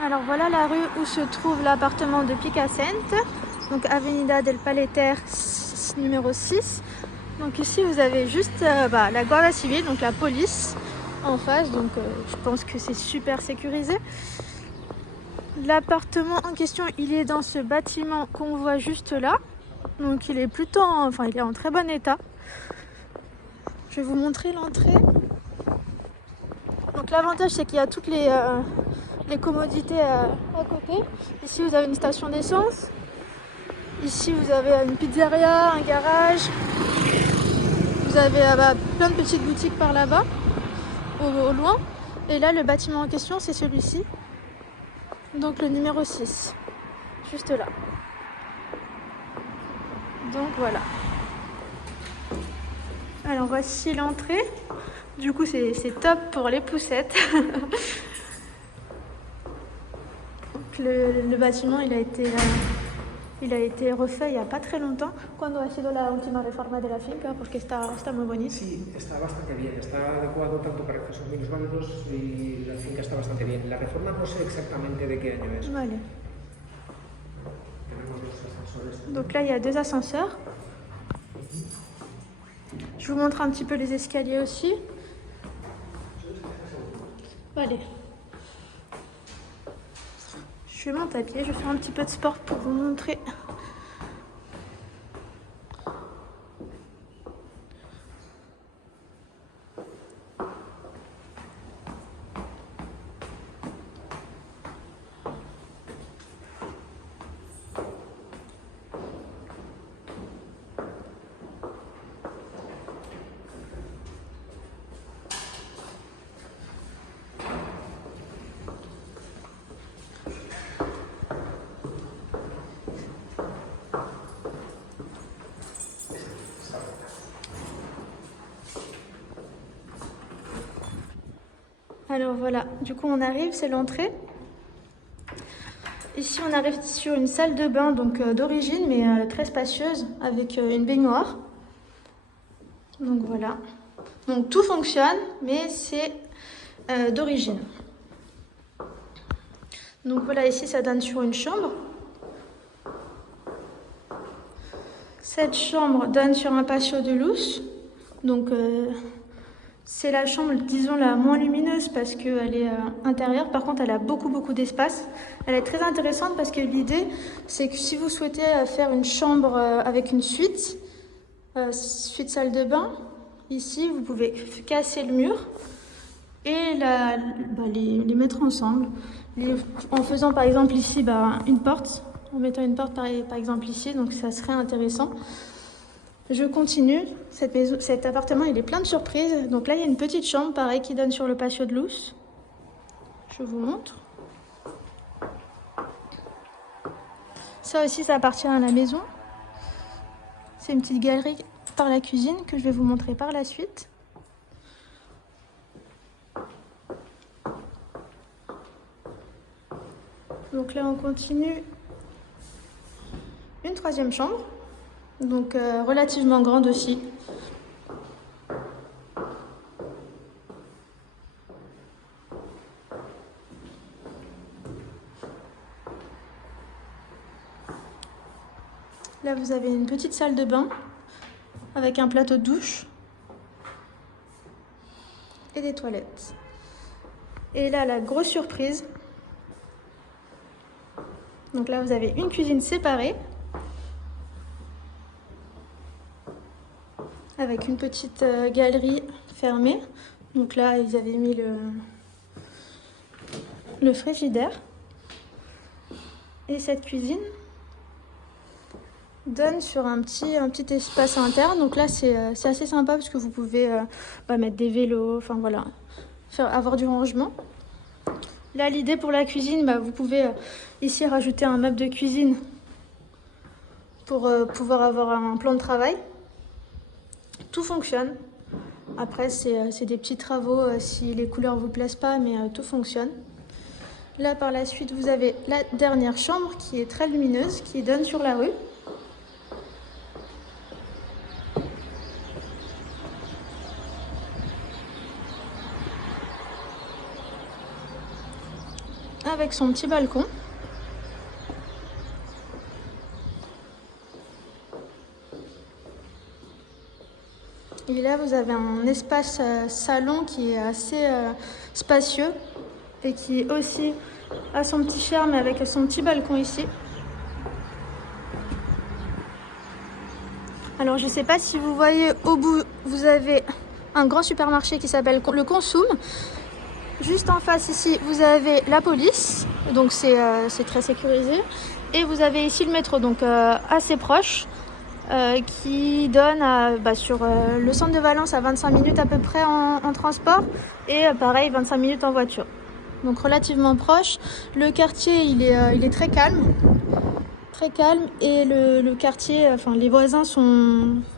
Alors voilà la rue où se trouve l'appartement de Picassent, donc Avenida del Paleter numéro 6. Donc ici vous avez juste la Guardia Civile, donc la police en face, donc je pense que c'est super sécurisé. L'appartement en question, il est dans ce bâtiment qu'on voit juste là, donc il est plutôt il est en très bon état. Je vais vous montrer l'entrée. Donc l'avantage c'est qu'il y a toutes les commodités à côté. Ici vous avez une station d'essence. Ici vous avez une pizzeria, un garage. Vous avez plein de petites boutiques par là-bas, au loin. Et là le bâtiment en question c'est celui-ci. Donc le numéro 6. Juste là. Donc voilà. Alors voici l'entrée. Du coup c'est top pour les poussettes. Donc, le bâtiment il a été refait il n'y a pas très longtemps. ¿Cuándo ha sido la última reforma de la finca? Porque está muy bonito. Sí, está bastante bien. Está adecuado tanto para accesos minusválidos y la finca está bastante bien. La reforma no sé exactamente de qué año es. Vale. Tenemos dos ascensores. Donc là il y a 2 ascenseurs. Je vous montre un petit peu les escaliers aussi. Allez. Je monte à pied, je vais faire un petit peu de sport pour vous montrer. Alors voilà, du coup on arrive, c'est l'entrée. Ici on arrive sur une salle de bain donc d'origine mais très spacieuse avec une baignoire. Donc voilà. Donc tout fonctionne mais c'est d'origine. Donc voilà, ici ça donne sur une chambre. Cette chambre donne sur un patio de luz. Donc c'est la chambre, disons, la moins lumineuse parce qu'elle est intérieure. Par contre, elle a beaucoup d'espace. Elle est très intéressante parce que l'idée, c'est que si vous souhaitez faire une chambre avec une suite salle de bain, ici, vous pouvez casser le mur et les mettre ensemble. En faisant, par exemple, ici, une porte. En mettant une porte, par exemple, ici. Donc, ça serait intéressant. Je continue. Cet appartement, il est plein de surprises. Donc là, il y a une petite chambre, pareil, qui donne sur le patio de luz. Je vous montre. Ça aussi, ça appartient à la maison. C'est une petite galerie par la cuisine que je vais vous montrer par la suite. Donc là, on continue. Une troisième chambre. Donc relativement grande aussi. Là, vous avez une petite salle de bain avec un plateau de douche et des toilettes. Et là, la grosse surprise. Donc là, vous avez une cuisine séparée avec une petite galerie fermée. Donc là, ils avaient mis le frigidaire. Et cette cuisine donne sur un petit espace interne. Donc là, c'est assez sympa parce que vous pouvez mettre des vélos, enfin voilà, avoir du rangement. Là, l'idée pour la cuisine, vous pouvez ici rajouter un meuble de cuisine pour pouvoir avoir un plan de travail. Tout fonctionne. Après, c'est des petits travaux si les couleurs ne vous plaisent pas, mais tout fonctionne. Là, par la suite, vous avez la dernière chambre qui est très lumineuse, qui donne sur la rue. avec son petit balcon. Et là, vous avez un espace salon qui est assez spacieux et qui aussi a son petit charme avec son petit balcon ici. Alors, je ne sais pas si vous voyez au bout, vous avez un grand supermarché qui s'appelle le Consum. Juste en face ici, vous avez la police, donc c'est très sécurisé. Et vous avez ici le métro, donc assez proche. Qui donne sur le centre de Valence à 25 minutes à peu près en transport et pareil 25 minutes en voiture. Donc relativement proche. Le quartier il est très calme et le quartier, enfin les voisins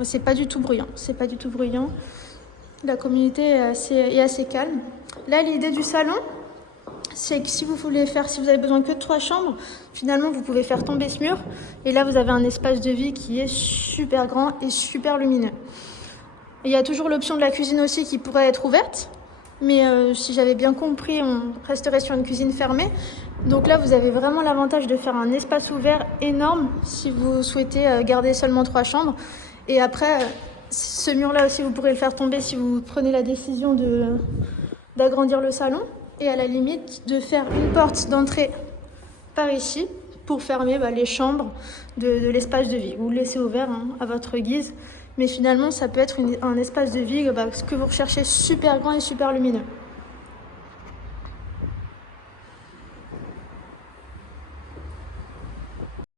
c'est pas du tout bruyant. La communauté est assez calme. Là l'idée du salon, c'est que si vous avez besoin que de 3 chambres, finalement vous pouvez faire tomber ce mur et là vous avez un espace de vie qui est super grand et super lumineux. Il y a toujours l'option de la cuisine aussi qui pourrait être ouverte, mais si j'avais bien compris, on resterait sur une cuisine fermée. Donc là vous avez vraiment l'avantage de faire un espace ouvert énorme si vous souhaitez garder seulement 3 chambres. Et après, ce mur là aussi vous pourrez le faire tomber si vous prenez la décision d'agrandir le salon. Et à la limite, de faire une porte d'entrée par ici pour fermer les chambres de l'espace de vie. Vous le laissez ouvert à votre guise. Mais finalement, ça peut être un espace de vie que vous recherchez super grand et super lumineux.